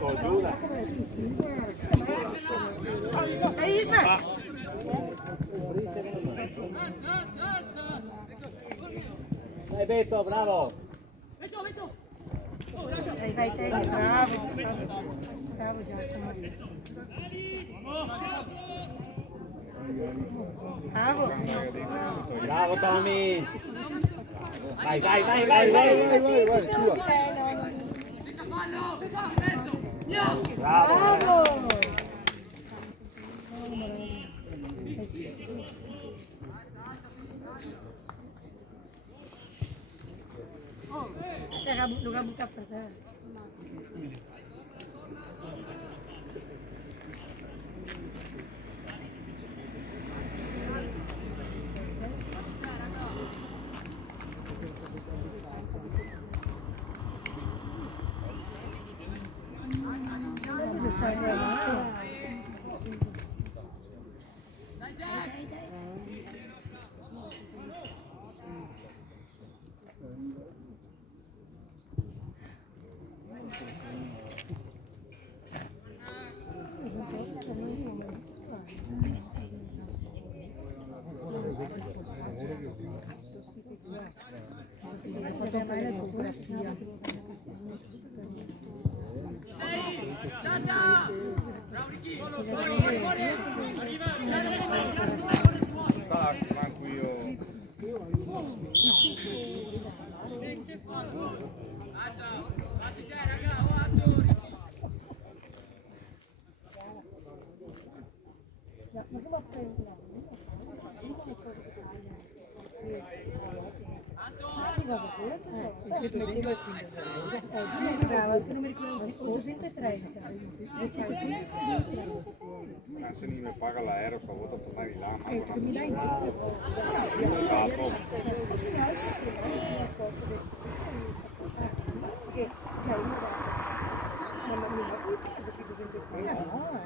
Ayuda. Dai Beto, bravo. Vai te, bravo. Bravo Giacomo. Bravo. Bravo Tommy. Vai, vai, vai, vai, vai. Bravo. Bravo. Lo buca per te. Brava, che non mi ricordo, 830. Se mi paga l'aereo stavolta tornare là, ma Tu mi dai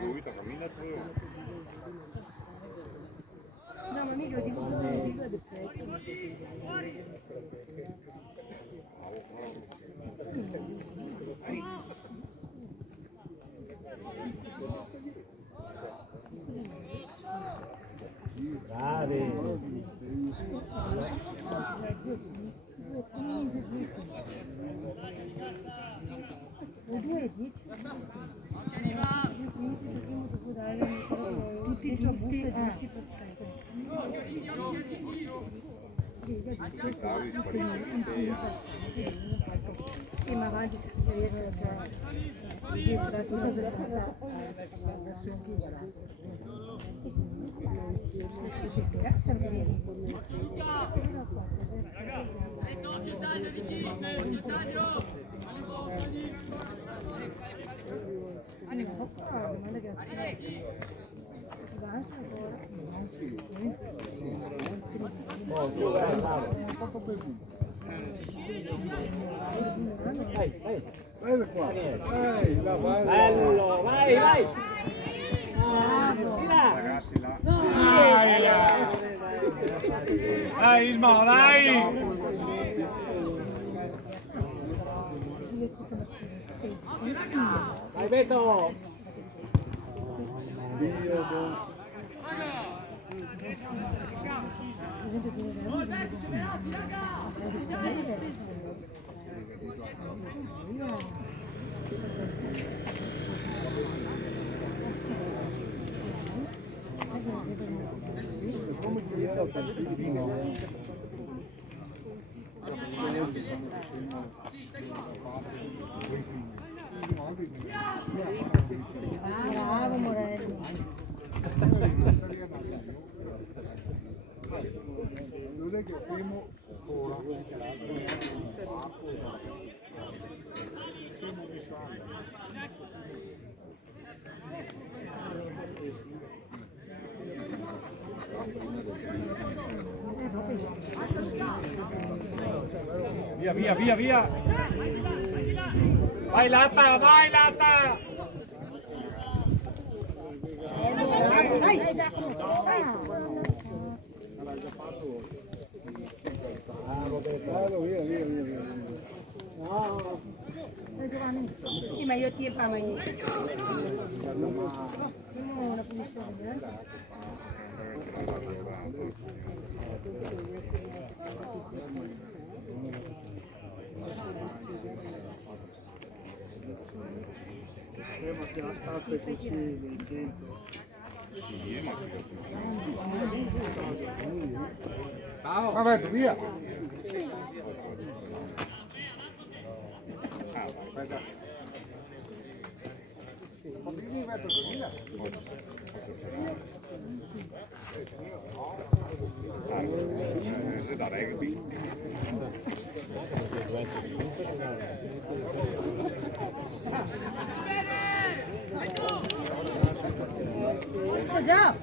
lui cammina tu. no, ma mica dico di Bravi. Ma avanti si riesce Guarda qua. Là, vai. Bello, vai, vai. Ragazzi là. Dai Isma, dai! Vai Beto. Bravo Morello. Non è che primo Via, via, via, via! Vai Lata, vai Lata! Bravo Beto. vado via, via, via, via. No. Sì, ma io ti fa mai. Una punizione, Vabbè, via. Da rugby. già!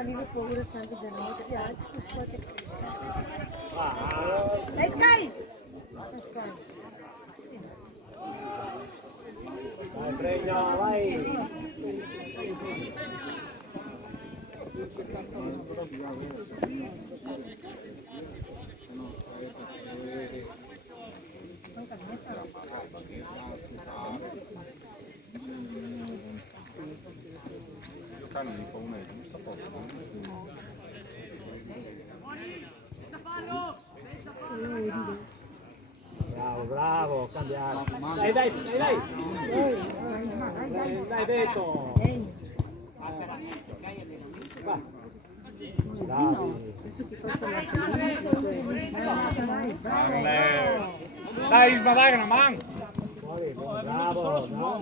Avevo paura sempre della notte di altri, scuote Dai Sky! Vai, prego, vai! Non mi fa una giusta poco. Bravo, bravo, cambiare. Dai, dai, dai, dai! Dai, Beto! Va. Bravi. Dai Isma, dai una mano! Bravo, no?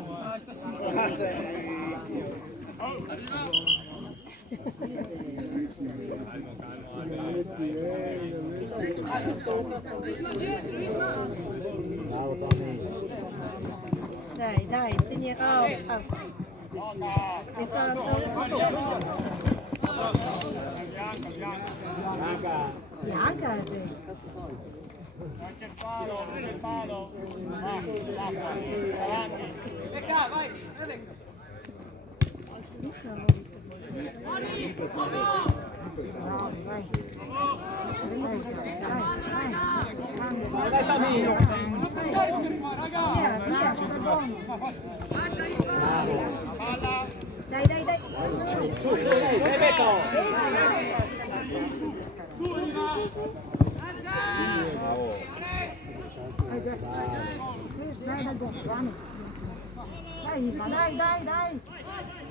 Bravo Tommy. Dai, dai, segni. Bianca. Bianca, sì. Anche il palo. Becca, vai! Vai Tommy. Via, via. Dai, dai, dai. Su, dai, dai, Beto.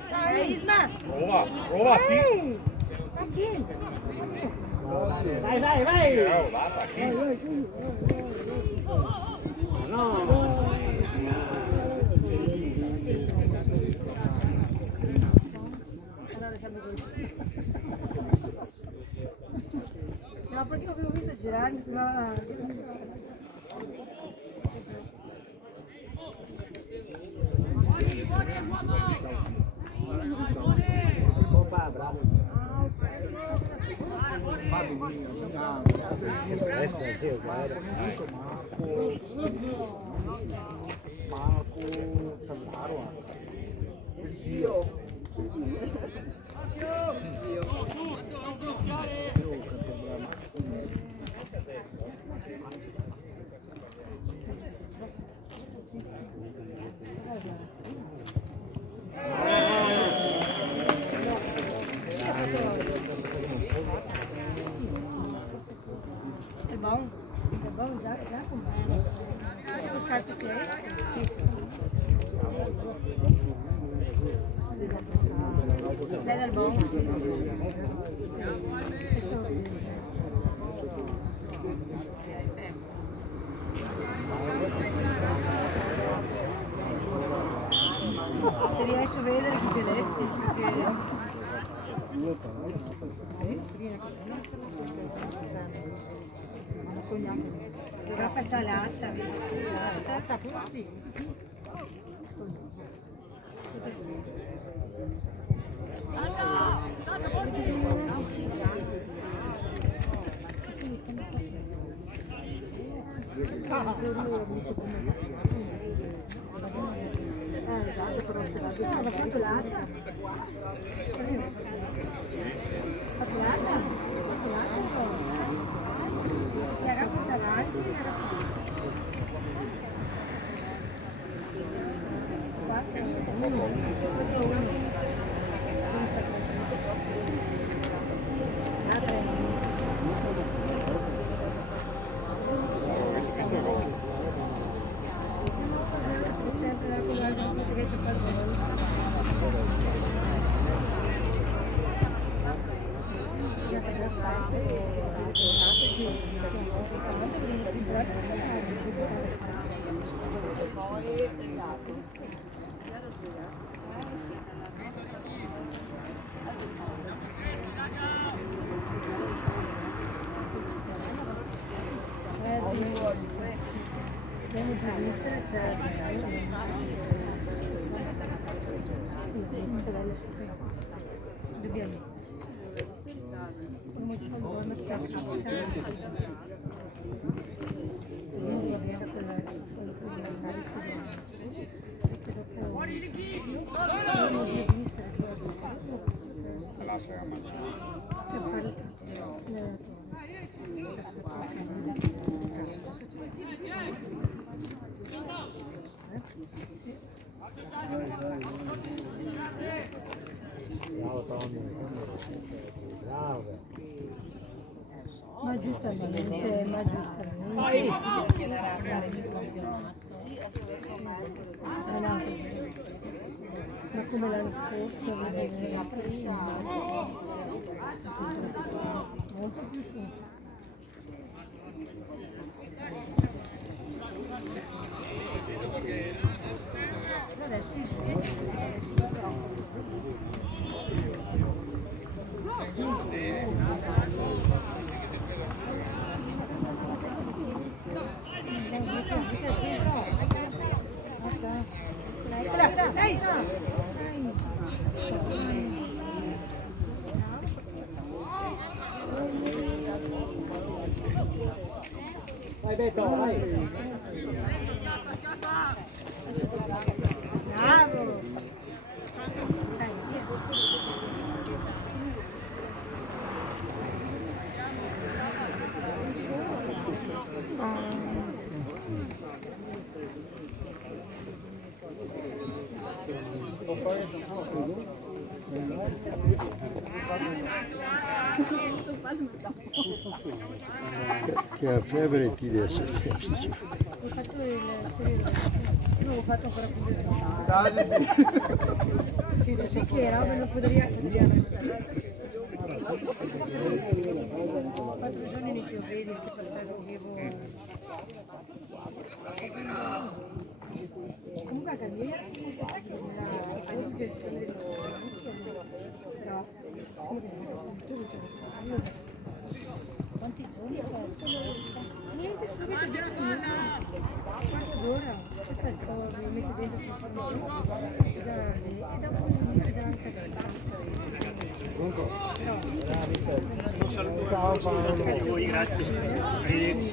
Dai, Isma. Prova, ti. Vai, vai, vai. Data, chi? No. No, perché avevo visto girare, mi sembrava... Opa, bravo. Adesso è Dio, guarda. Marco Cannaro. Zio. É bom, já começa. O certo que é? Sim. Pega bom. Se riesci a vedere chi chiedessi, perché... Grappa salata. Salata così. Bravo Tommy. Bravo. Ma giustamente, ma giustamente. Ma come l'anno scorso, molto più su. Vai Beto, vai. Bravo! Che ha febbre e ti adesso. Ho fatto il io ho fatto ancora più sì, adesso che era, me lo potrei cambiare. 4 giorni nei che vedi che comunque a cambiare la descrizione del però quanti giorni niente subito 10 minuti quarto d'ora perfetto mi metto dentro e dopo mi dà anche Ciao Paolo. Grazie. Arrivederci.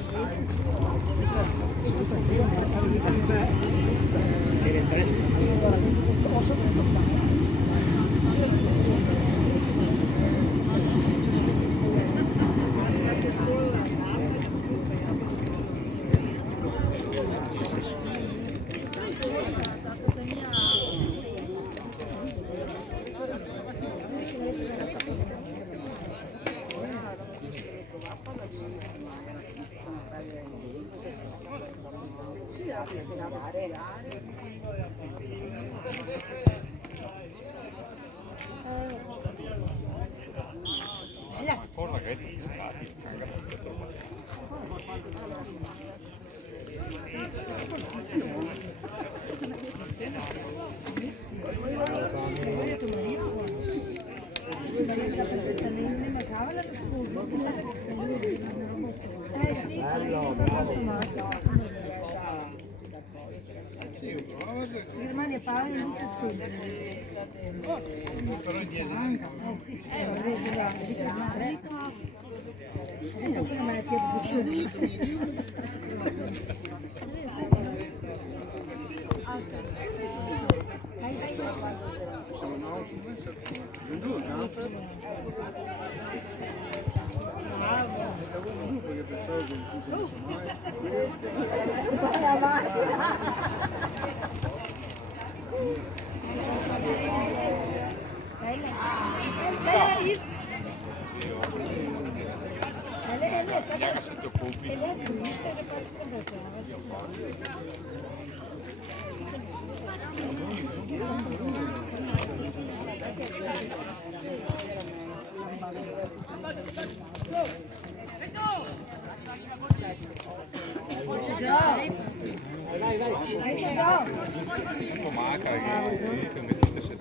Una cosa che è fissati, magari troppo. perfettamente ma cavolo sì, Bello, sì, bravo. sì, Sì, provava Germania Paolo non c'è sempre. Però in 10 Sì, sì, vedi là, di chiamare. Quella me la chiedo siamo no, perché pensavo che non fosse Μια σε το κούμπι. Το μάκα και με τις Paolo.